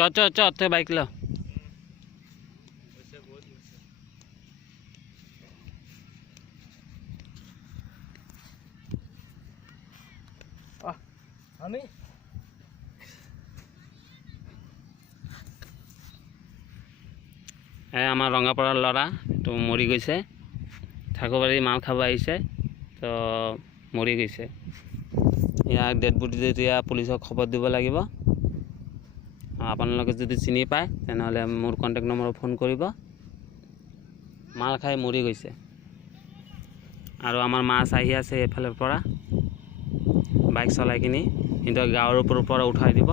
চ bike ল আমি আমাৰ ৰঙাপাৰাৰ ল'ৰা তো মৰি গৈছে ঠাকুৰবাৰী মাল খাব আহিছে তো মৰি গৈছে ইয়াক ডেড বডিটো এতিয়া পুলিচক খবৰ দিব লাগিব আপোনালোকে যদি চিনি পায় তেনেহ'লে মোৰ কণ্টেক্ট নম্বৰত ফোন কৰিব মাল খাই মৰি গৈছে আৰু আমাৰ মাছ আহি আছে এইফালৰ পৰা বাইক চলাই কিনি কিন্তু গাঁৱৰ ওপৰৰ পৰা উঠাই দিব